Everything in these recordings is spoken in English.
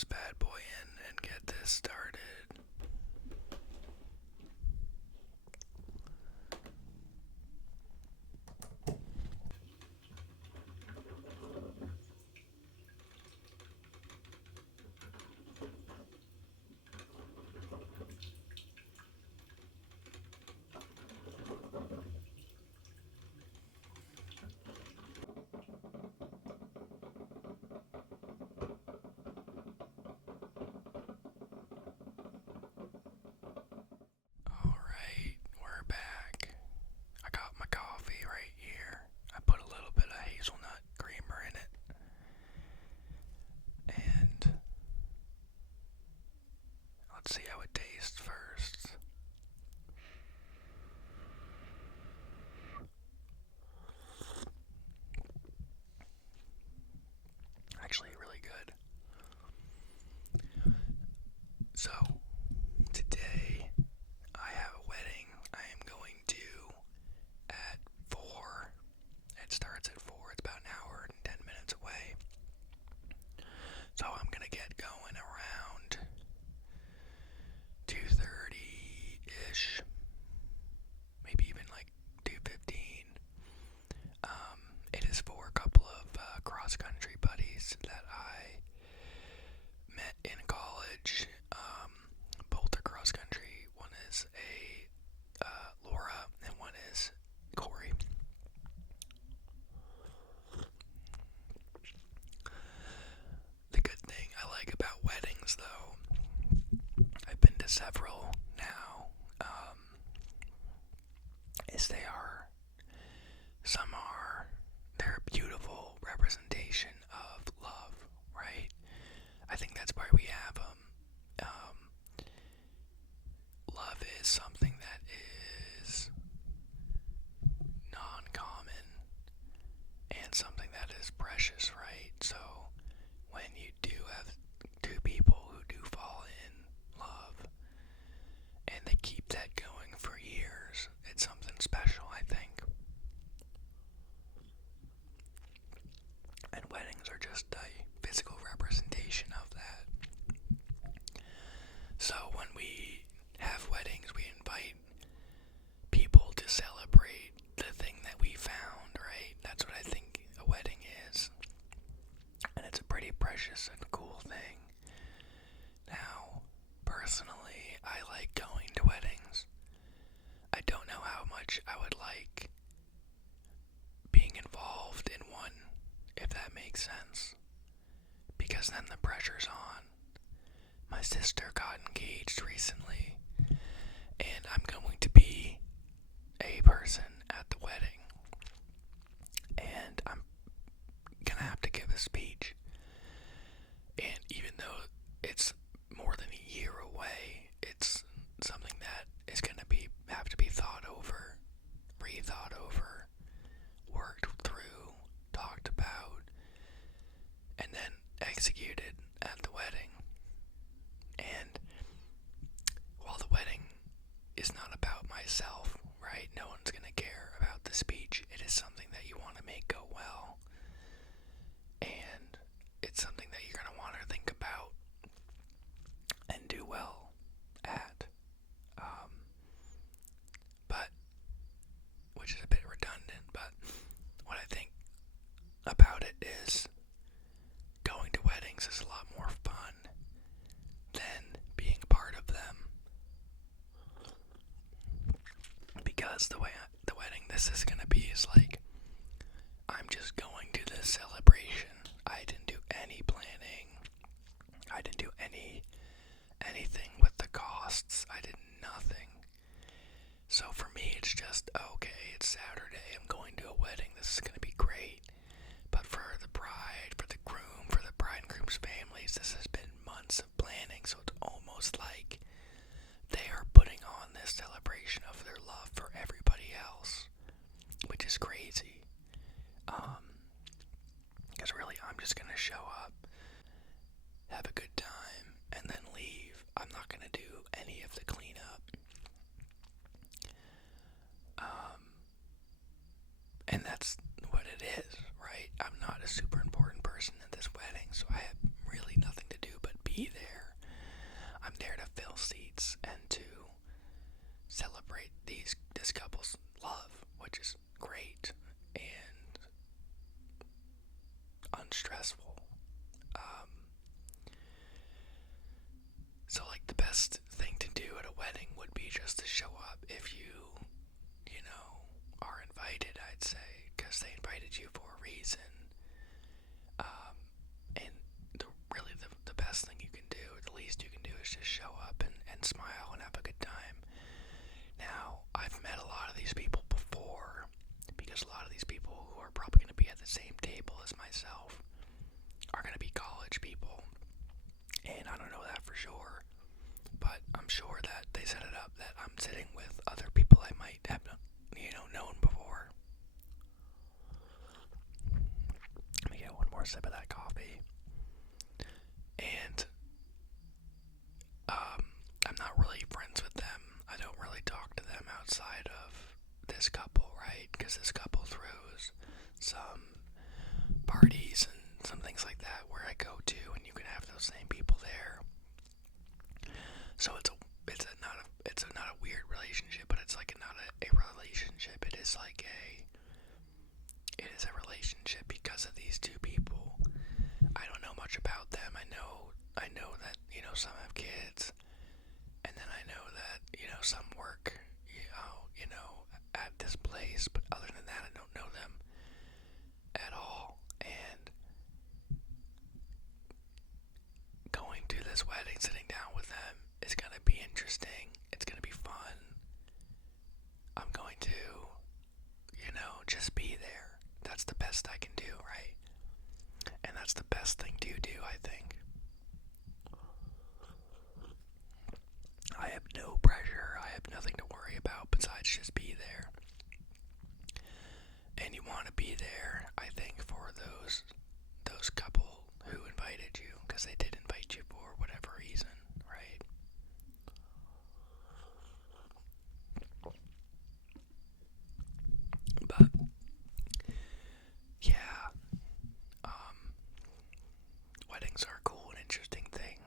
this bad boy in and get this started. Alright, we're back. I got my coffee right here. I put a little bit of hazelnut creamer in it. And let's see how it tastes first. Actually, really good. So, today I have a wedding I am going to at 4. It starts at 4. It's about an hour and 10 minutes away. So I'm going to get going around 2:30-ish. Maybe even like 2:15. It is for a couple of cross-country buddies that I met in college. Both are cross-country. One is Laura, and one is Corey. The good thing I like about weddings, though, I've been to several now, is they're a beautiful representation of love, right? I think that's why we have them. Love is something that is non-common and something that is precious, right? So when you do have two people who do fall in love and they keep that going for years, it's something special, I think. And weddings are just a physical representation of that. So when we have weddings, we invite people to celebrate the thing that we found, right? That's what I think a wedding is. And it's a pretty precious and cool thing. Now, personally, I like going to weddings. I don't know how much I would like being involved in one, if that makes sense. Because then the pressure's on. My sister got engaged recently, and I'm going to be a person at the wedding. And I'm gonna have to give a speech. And even though it's more than a year away, it's something that is gonna have to be thought over, rethought over, worked through, talked about, and then executed at the wedding. And while the wedding is not about myself, right? No one's gonna care about the speech. It is something that you want to make go well. And it's something that you're gonna want to think about and do well at. But, which is a bit redundant, but what I think about it is going to weddings is a lot more fun than being a part of them. Because the wedding this is gonna be is like, I'm just going to this celebration. I didn't do any planning. I didn't do anything with the costs. I did nothing. So for me, it's just, okay, it's Saturday. I'm going to a wedding. This is gonna be great. But for the bride, for the groom, for the bride and groom's families, this has been months of planning. So it's almost like they are putting on this celebration of their love for everybody else, which is crazy. Because really, I'm just gonna show up because they invited you for a reason. And really the best thing you can do, the least you can do, is just show up and smile and have a good time. Now, I've met a lot of these people before, because a lot of these people who are probably going to be at the same table as myself are going to be college people. And I don't know that for sure, but I'm sure that they set it up that I'm sitting with other people I might have, known before. Let me get one more sip of that coffee. And I'm not really friends with them. I don't really talk to them outside of this couple, right? Because this couple throws some parties and some things like that where I go to, and you can have those same people there. So it's not a weird relationship, but it's like not a relationship. It is a relationship because of these two people. I don't know much about them. I know that, some have kids, and then I know that, some work, at this place, but other than that, I don't know them at all. And going to this wedding, sitting down with them, is going to be interesting. It's going to be fun. I'm going to, just be there. That's the best I can do, right? And that's the best thing to do, I think. I have no pressure. I have nothing to worry about besides just be there. And you want to be there, I think, for those couple who invited you, because they did invite you for whatever reason, right? But yeah, weddings are a cool and interesting thing,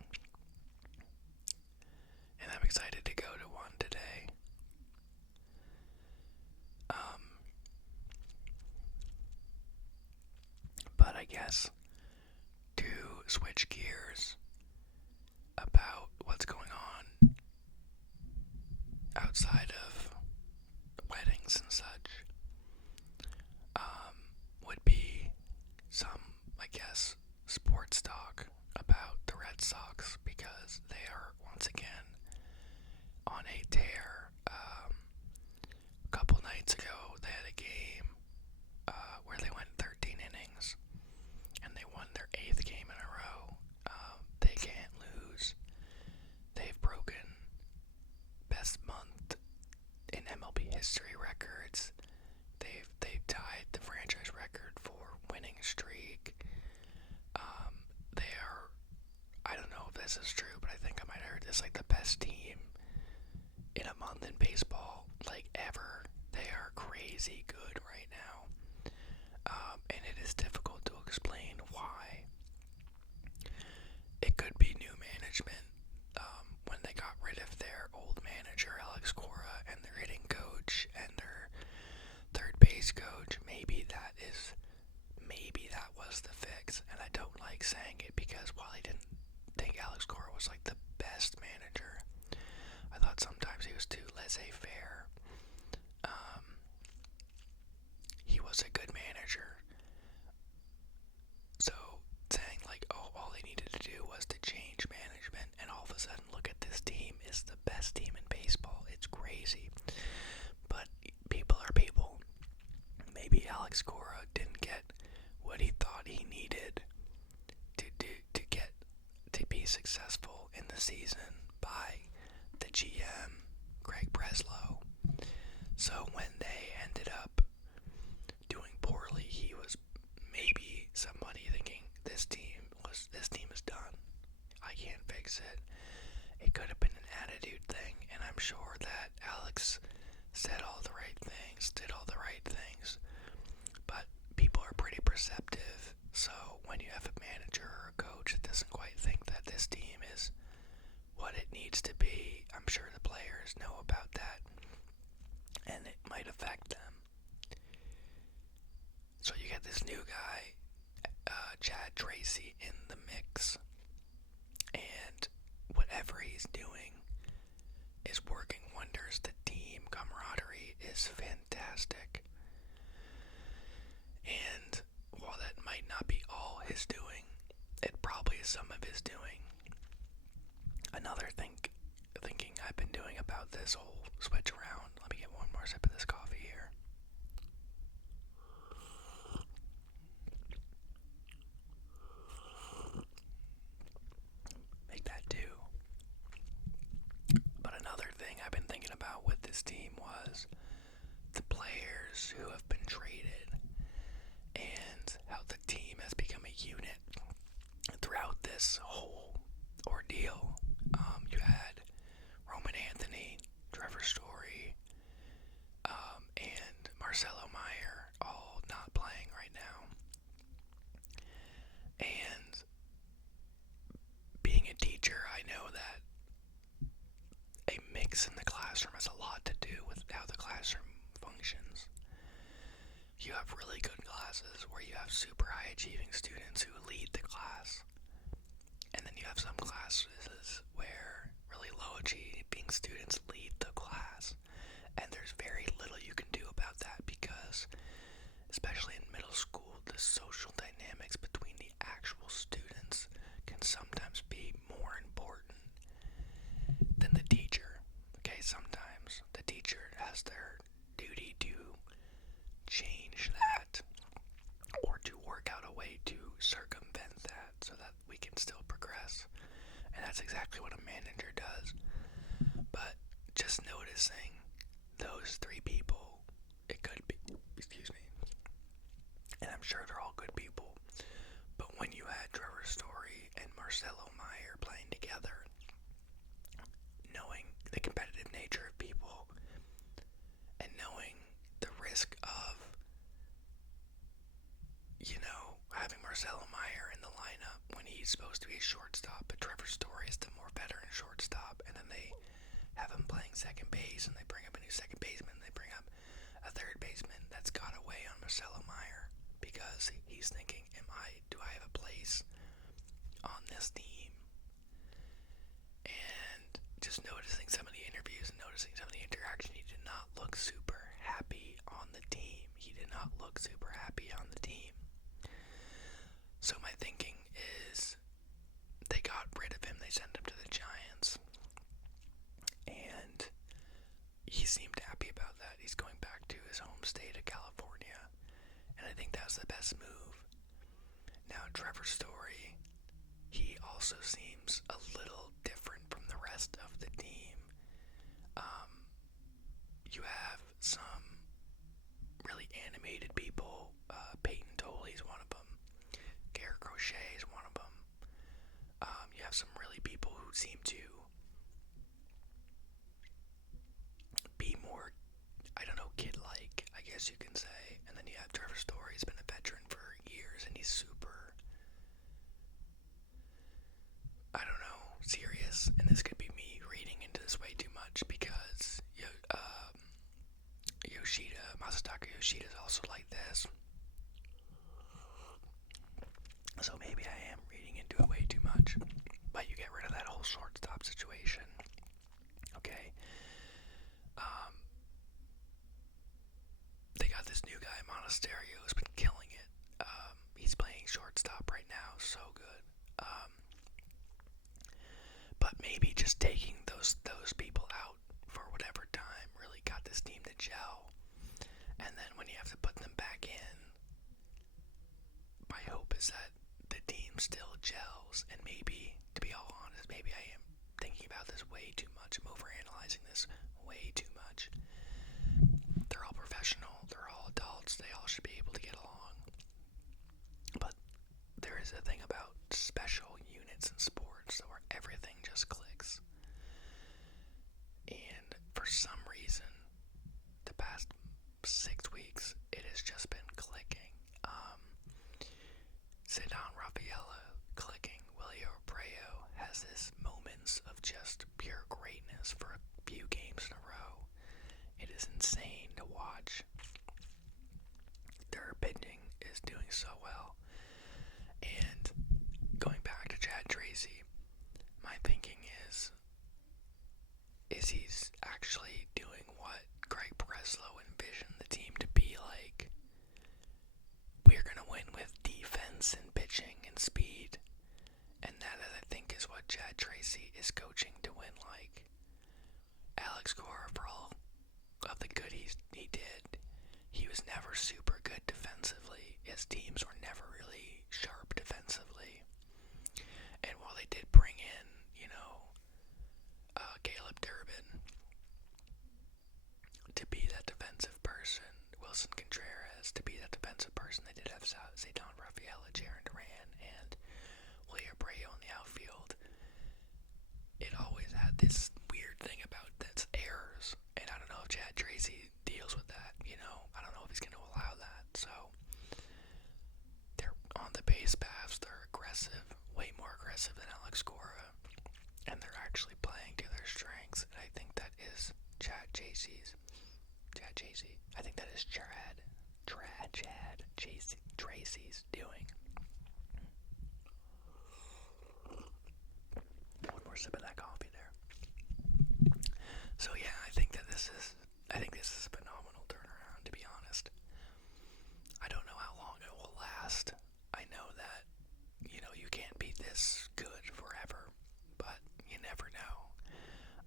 and I'm excited to go to one today. But I guess to switch gears about what's going on outside of weddings and such, would be some, I guess, sports talk about the Red Sox, because they are once again on a tear. A couple nights ago, they had a game where they went 13 innings, and they won their 8th game in a row. They can't lose. They've broken best month in MLB history records. They've tied the franchise record for winning streak. They are, I don't know if this is true, but I think I might have heard this, like the best team in a month in baseball, like ever. They are crazy good right now. And it is difficult to explain why. It could be new management. When they got rid of their old manager, Alex Cora, and their hitting coach and their third base coach, maybe that was the fix. And I don't like saying it, because while I didn't think Alex Cora was like the best manager, I thought sometimes he was too laissez-faire. He was a good manager. So saying like, oh, all they needed to do was to change management, and all of a sudden, look at this team, is the best team in baseball. It's crazy. But people are people. Maybe Alex Cora didn't get what he thought he needed to be successful in the season by the GM, Greg Breslow. So when they ended up doing poorly, he was maybe somebody thinking, this team is done. I can't fix it. It could have been an attitude thing, and I'm sure that Alex said all the right things, did all the right things, but people are pretty perceptive. So when you have a manager or a coach that doesn't quite think that this team is what it needs to be, I'm sure the players know about that, and it might affect them. So you get this new guy, Chad Tracy, in the mix, and whatever he's doing is working wonders. The team camaraderie is fantastic. his doing. It probably is some of his doing. Another thinking I've been doing about this whole switch around. Let me get one more sip of this coffee here. Make that two. But another thing I've been thinking about with this team was the players who have been traded and how the team has become a unit throughout this whole ordeal. You had Roman Anthony, Trevor Story, and Marcelo Meyer all not playing right now. And being a teacher, I know that a mix in the classroom has a lot to do with how the classroom functions. You have really good classes where you have super high achieving students who lead the class. And then you have some classes where really low achieving students lead the class. And there's very little you can do about that because, especially in middle school, the social dynamics between the actual students can sometimes be more important than the teacher. Okay, sometimes the teacher has their duty to change that or to work out a way to circumvent that so that we can still progress. And that's exactly what a manager does. But just noticing those three people, it could be, excuse me, and I'm sure they're all good people, but when you had Trevor Story and Marcelo Meyer playing together, knowing the competitive nature of people and knowing the risk of, having Marcelo Meyer in the lineup when he's supposed to be a shortstop, but Trevor Story is the more veteran shortstop, and then they have him playing second base, and they bring up a new second baseman, they bring up a third baseman that's got away on Marcelo Meyer because he's thinking, do I have a place on this team? And just noticing some of the interviews and noticing some of the interaction, he did not look super happy on the team. He did not look super happy on the team. So my thinking is they got rid of him, they sent him to the Giants, and he seemed happy about that. He's going back to his home state of California, and I think that was the best move. Now Trevor Story, he also seems a little different from the rest of the team. You have some really animated people. Peyton Toley's one of them. Garrett Crochet is one of them. You have some really people who seem to be more, kid-like, I guess you can say. And then you have Trevor Story. He's been a veteran for years, and he's super, serious. And this could be me reading into this way too much because Masataka Yoshida is also like this. So maybe I am reading into it way too much. But you get rid of that whole shortstop situation. Okay. They got this new guy, Monasterio, who's been killing it. He's playing shortstop right now. So good. But maybe just taking those people out for whatever time really got this team to gel. And then when you have to put them back in, my hope is that the team still gels. And maybe, to be all honest, maybe I am thinking about this way too much. I'm overanalyzing this way too much. They're all professional. They're all adults. They all should be able to get along. But there is a thing about special units in sports where everything just clicks. And for some reason, the past 6 weeks, it has just been clicking. Ceddanne Rafaela clicking. Willie Abreu has this moments of just pure greatness for a few games in a row. It is insane to watch. Their pitching is doing so well. And going back to Chad Tracy, my thinking is he's actually doing what Greg Breslow envisioned the team to be like. We're going to win with defense and pitching, and these teams were never really sharp defensively. And while they did bring in, Caleb Durbin to be that defensive person, Wilson Contreras to be that defensive person, they did have Zaydan Rafaela, Jarren Duran, and William Abreu on the outfield. It always had this weird thing about its errors, and I don't know if Chad Tracy deals with that, I don't know if he's going to allow that. So they're on the base paths, they're aggressive, way more aggressive than Alex Cora, and they're actually playing to their strengths, and I think that is Chad Tracy's. I think that is Chad Tracy's doing. One more sip of that coffee there. So yeah, I think this is a phenomenal turnaround, to be honest. I don't know how long it will last. I know that, you can't be this good forever, but you never know.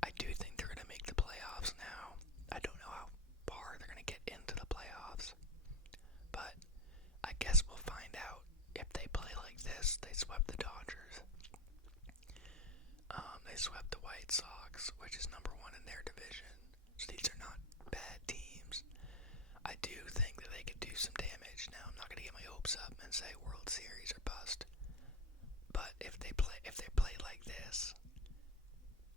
I do think they're going to make the playoffs now. I don't know how far they're going to get into the playoffs, but I guess we'll find out if they play like this. They swept the Dodgers. They swept the White Sox, which is number one in their division. So these are not bad teams. I do think that they could do some damage. Now, I'm not going to get my hopes up and say World Series or bust. But if they play like this,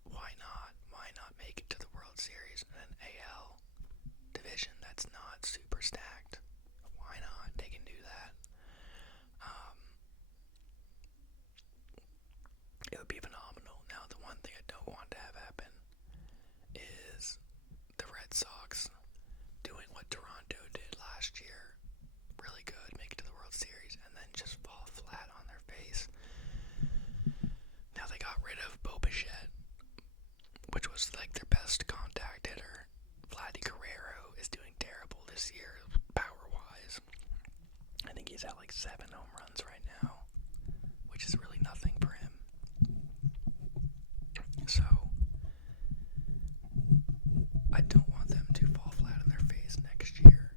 why not? Why not make it to the World Series in an AL division that's not super stacked? Why not? They can do that. It would be phenomenal. Now, the one thing I don't want to have happen is the Red Sox doing what Toronto did last year. Really good, make it to the World Series, and then just fall flat on their face. Now, they got rid of Bo Bichette, which was like their best contact hitter. Vladdy Guerrero is doing terrible this year, power-wise. I think he's at like 7 home runs right now, which is really nothing for him. So, I don't want them to fall flat on their face next year,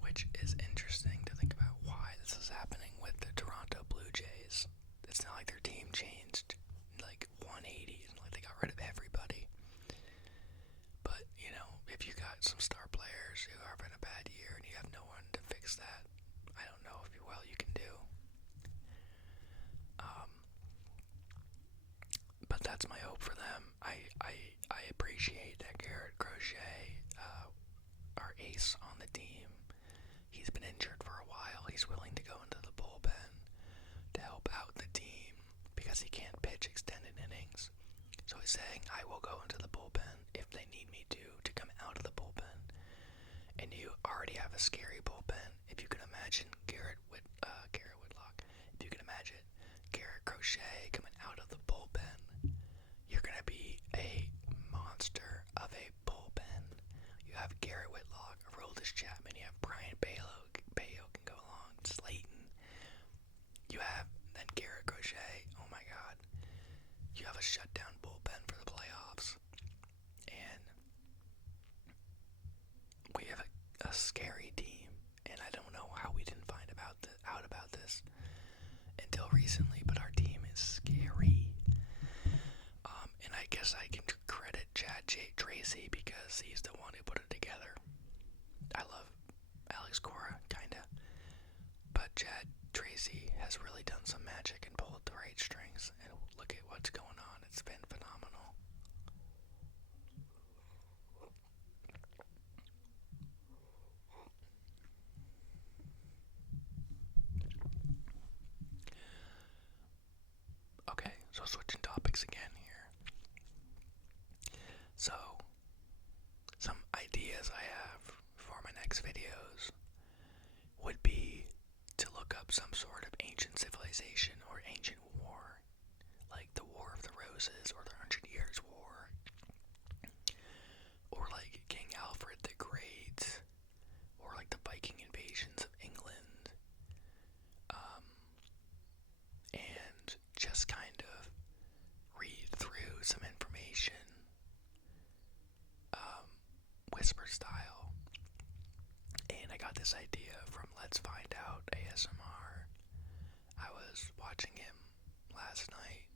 which is interesting to think about why this is happening with the Toronto Blue Jays. It's not like their team changed like 180, and like they got rid of everybody. But, if you got some star players who are having a bad year and you have no one to fix that, I don't know if you can do. But that's my hope for them. I appreciate that Garrett Crochet, our ace on the team, he's been injured for a while. He's willing to go into the bullpen to help out the team because he can't pitch extended innings. So he's saying, I will go into the bullpen if they need me to come out of the bullpen. And you already have a scary bullpen. If you can imagine Garrett Whitlock, if you can imagine Garrett Crochet coming out of the bullpen, you're going to be a monster of a bullpen. You have Garrett Whitlock, Aroldis Chapman, you have Brian Bayo can go along, Slayton. You have then Garrett Crochet. Oh my God. You have a shutdown bullpen for the playoffs. And we have a scary team. And I don't know how we didn't find out about this until recently, but our team is scary. And I guess I can credit Chad Tracy because he's the one who put it together. I love Alex Cora, kinda. But Chad Tracy has really done some magic and pulled the right strings. And look at what's going on. It's been phenomenal. Okay, so switching topics again here. So, some ideas I have for my next videos would be to look up some sort of ancient civilization or ancient war, like the War of the Roses or the 100 Years' War, or like King Alfred the Great, or like the Viking invasions of England, and just kind of read through some information, whisper style. And I got this idea from Let's Find Out ASMR. watching him last night,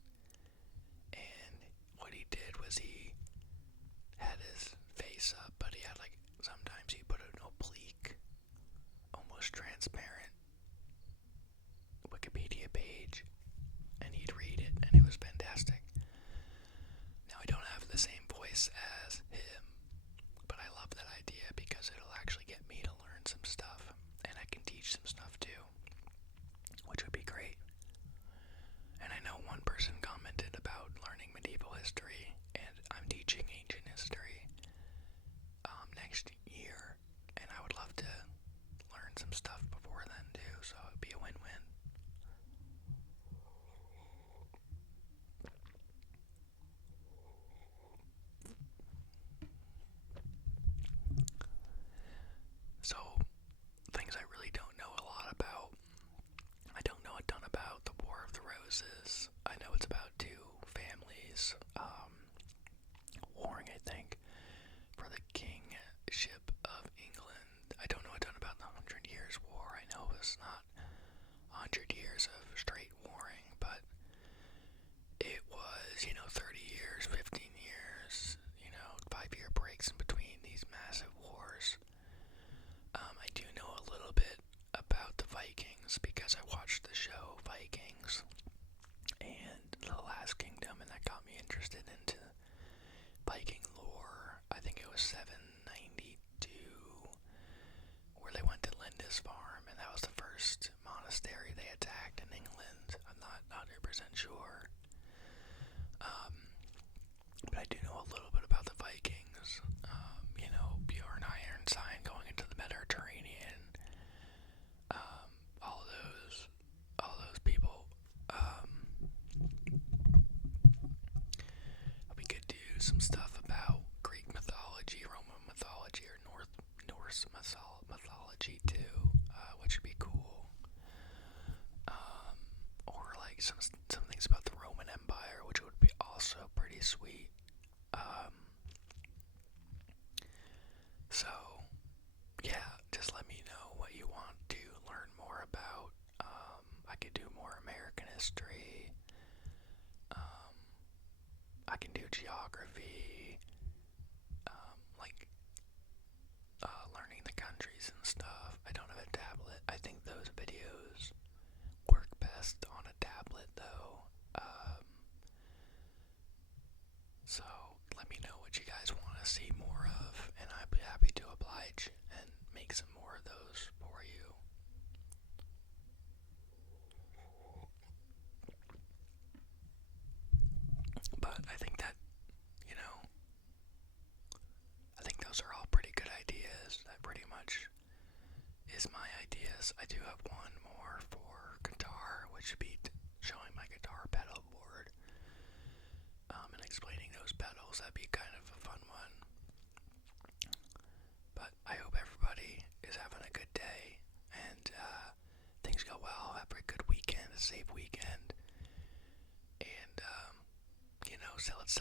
and what he did was he had his face up, but he had like, sometimes he put an oblique, almost transparent Wikipedia page, and he'd read it, and it was fantastic. Now, I don't have the same voice as him, but I love that idea because it'll actually get me to learn some stuff, and I can teach some stuff too, which would be great. And I know one person commented about learning medieval history, and I'm teaching ancient history next year, and I would love to learn some stuff before then too, so it would be a win-win. So, things I really don't know a lot about. I don't know a ton about the War of the Roses. I know it's about two families warring, I think, for the kingship of England. I don't know a ton about the 100 Years' War. I know it's not 100 years of straight warring, but it was, 30 years, 15 years, 5-year breaks in between these massive wars. I do know a little bit about the Vikings because I watched the show Vikings and The Last Kingdom, and that got me interested into Viking lore. I think it was 792, where they went to Lindisfarne, and that was the first monastery they attacked in England. I'm not 100% sure. But I do know a little bit about the Vikings. Bjorn Ironside going into the Mediterranean. All those people. We could do some stuff about Greek mythology, Roman mythology, or Norse mythology too, which would be cool. Or like some things about the Roman Empire, which would be also pretty sweet. So, yeah, just let me know what you want to learn more about. I could do more American history. I can do geography, learning the countries and stuff. I don't have a tablet. I think those videos work best on a tablet, though. So let me know what you guys want to see more of, and I'd be happy to oblige and make some more of those for you. But I think that, I think those are all pretty good ideas. That pretty much is my ideas. I do have one more for guitar, which would be showing my guitar pedal board, and explaining those pedals. That'd be kind of a fun one. But I hope everybody is having a good day, and things go well. Have a good weekend, a safe weekend, and so let's